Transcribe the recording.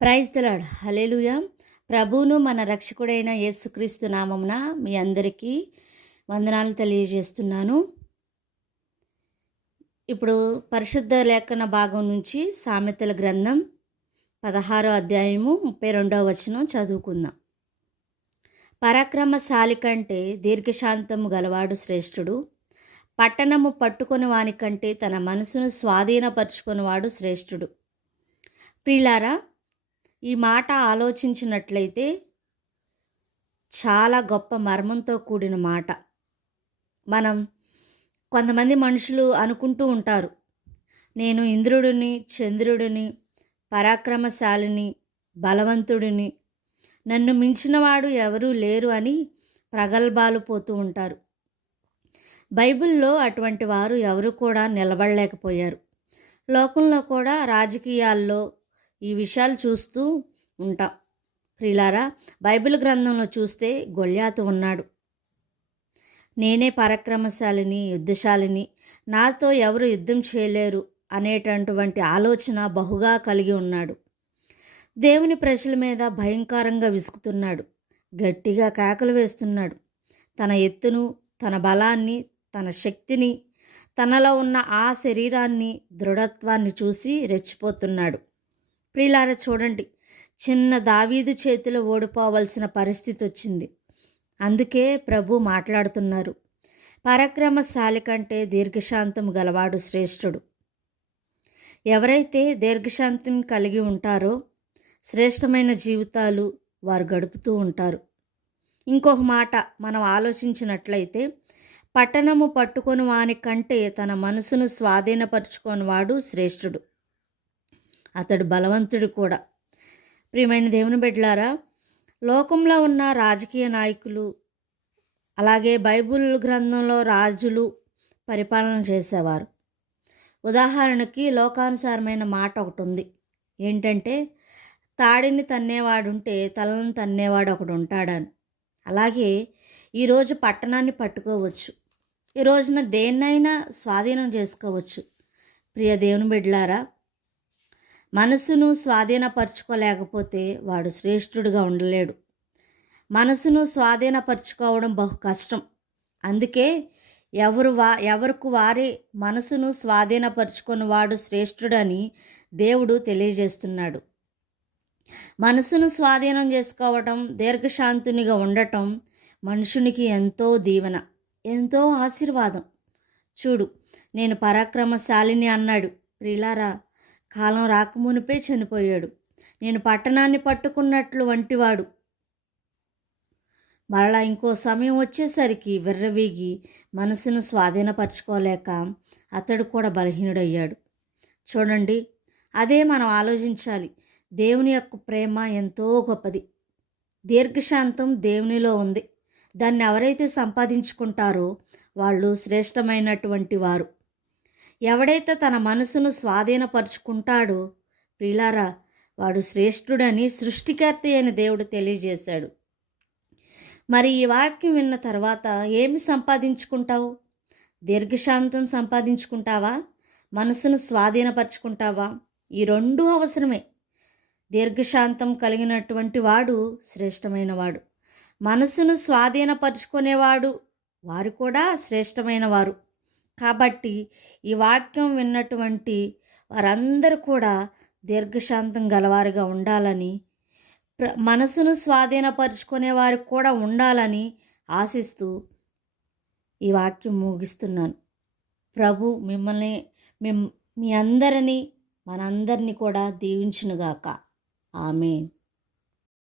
Praise the lord. హల్లెలూయా. ప్రభువును మన రక్షకుడైన యేసుక్రీస్తు నామమున మీ అందరికీ వందనాలు తెలియజేస్తున్నాను. ఇప్పుడు పరిశుద్ధ లేఖన భాగం నుంచి సామెతల గ్రంథం 16వ అధ్యాయము 32వ వచనం చదువుకుందాం. పరాక్రమశాలి కంటే దీర్ఘశాంతము గలవాడు శ్రేష్ఠుడు. పట్టణము పట్టుకొని వాని కంటే తన మనసును స్వాధీనపరుచుకునివాడు శ్రేష్ఠుడు. ప్రియులారా, ఈ మాట ఆలోచించినట్లయితే చాలా గొప్ప మర్మంతో కూడిన మాట. కొంతమంది మనుషులు అనుకుంటూ ఉంటారు, నేను ఇంద్రుడిని, చంద్రుడిని, పరాక్రమశాలిని, బలవంతుడిని, నన్ను మించినవాడు ఎవరూ లేరు అని ప్రగల్భాలు పోతూ ఉంటారు. బైబిల్లో అటువంటి వారు ఎవరు కూడా నిలబడలేకపోయారు. లోకంలో కూడా రాజకీయాల్లో ఈ విషయాలు చూస్తూ ఉంటాం. ప్రియులారా, బైబిల్ గ్రంథంలో చూస్తే గొల్యాతు ఉన్నాడు. నేనే పరాక్రమశాలిని, యుద్ధశాలిని, నాతో ఎవరు యుద్ధం చేయలేరు అనేటటువంటి ఆలోచన బహుగా కలిగి ఉన్నాడు. దేవుని ప్రజల మీద భయంకరంగా విసుకుతున్నాడు. గట్టిగా కేకలు వేస్తున్నాడు. తన ఎత్తును, తన బలాన్ని, తన శక్తిని, తనలో ఉన్న ఆ శరీరాన్ని, దృఢత్వాన్ని చూసి రెచ్చిపోతున్నాడు. ప్రియులారా, చూడండి, చిన్న దావీదు చేతిలో ఓడిపోవలసిన పరిస్థితి వచ్చింది. అందుకే ప్రభు మాట్లాడుతున్నారు, పరాక్రమశాలి కంటే దీర్ఘశాంతం గలవాడు శ్రేష్ఠుడు. ఎవరైతే దీర్ఘశాంతం కలిగి ఉంటారో శ్రేష్టమైన జీవితాలు వారు గడుపుతూ ఉంటారు. ఇంకొక మాట మనం ఆలోచించినట్లయితే, పట్టణము పట్టుకొని వాని కంటే తన మనసును స్వాధీనపరుచుకొని వాడు శ్రేష్ఠుడు. అతడు బలవంతుడు కూడా. ప్రియమైన దేవుని బిడ్డలారా, లోకంలో ఉన్న రాజకీయ నాయకులు, అలాగే బైబిల్ గ్రంథంలో రాజులు పరిపాలన చేసేవారు. ఉదాహరణకి లోకానుసారమైన మాట ఒకటి ఉంది. ఏంటంటే, తాడిని తన్నేవాడుంటే తలను తన్నేవాడు ఒకడు ఉంటాడని. అలాగే ఈరోజు పట్టణాన్ని పట్టుకోవచ్చు, ఈ రోజున దేన్నైనా స్వాధీనం చేసుకోవచ్చు. ప్రియ దేవుని బిడ్డలారా, మనసును స్వాధీనపరచుకోలేకపోతే వాడు శ్రేష్ఠుడిగా ఉండలేడు. మనసును స్వాధీనపరచుకోవడం బహు కష్టం. అందుకే ఎవరికి వారే మనసును స్వాధీనపరచుకొని వాడు శ్రేష్ఠుడని దేవుడు తెలియజేస్తున్నాడు. మనసును స్వాధీనం చేసుకోవటం, దీర్ఘశాంతునిగా ఉండటం మనుషునికి ఎంతో దీవెన, ఎంతో ఆశీర్వాదం. చూడు, నేను పరాక్రమశాలిని అన్నాడు. ప్రియులారా, కాలం రాకమునిపే చనిపోయాడు. నేను పట్టణాన్ని పట్టుకున్నట్లు వంటివాడు. మరలా ఇంకో సమయం వచ్చేసరికి విర్రవీగి మనసును స్వాధీనపరచుకోలేక అతడు కూడా బలహీనుడయ్యాడు. చూడండి, అదే మనం ఆలోచించాలి. దేవుని యొక్క ప్రేమ ఎంతో గొప్పది. దీర్ఘశాంతం దేవునిలో ఉంది. దాన్ని ఎవరైతే సంపాదించుకుంటారో వాళ్ళు శ్రేష్టమైనటువంటి వారు. ఎవడైతే తన మనసును స్వాధీనపరుచుకుంటాడో ప్రియులారా, వాడు శ్రేష్ఠుడని సృష్టికర్త అయిన దేవుడు తెలియజేశాడు. మరి ఈ వాక్యం విన్న తర్వాత ఏమి సంపాదించుకుంటావు? దీర్ఘశాంతం సంపాదించుకుంటావా? మనసును స్వాధీనపరుచుకుంటావా? ఈ రెండూ అవసరమే. దీర్ఘశాంతం కలిగినటువంటి వాడు శ్రేష్టమైన వాడు. మనసును స్వాధీనపరుచుకునేవాడు వారు కూడా శ్రేష్టమైన వారు. కాబట్టి ఈ వాక్యం విన్నటువంటి వారందరూ కూడా దీర్ఘశాంతం గలవారుగా ఉండాలని, మనసును స్వాధీనపరుచుకునే వారికి కూడా ఉండాలని ఆశిస్తూ ఈ వాక్యం ముగిస్తున్నాను. ప్రభు మిమ్మల్ని, మీ అందరినీ, మనందరినీ కూడా దీవించునుగాక. ఆమేన్.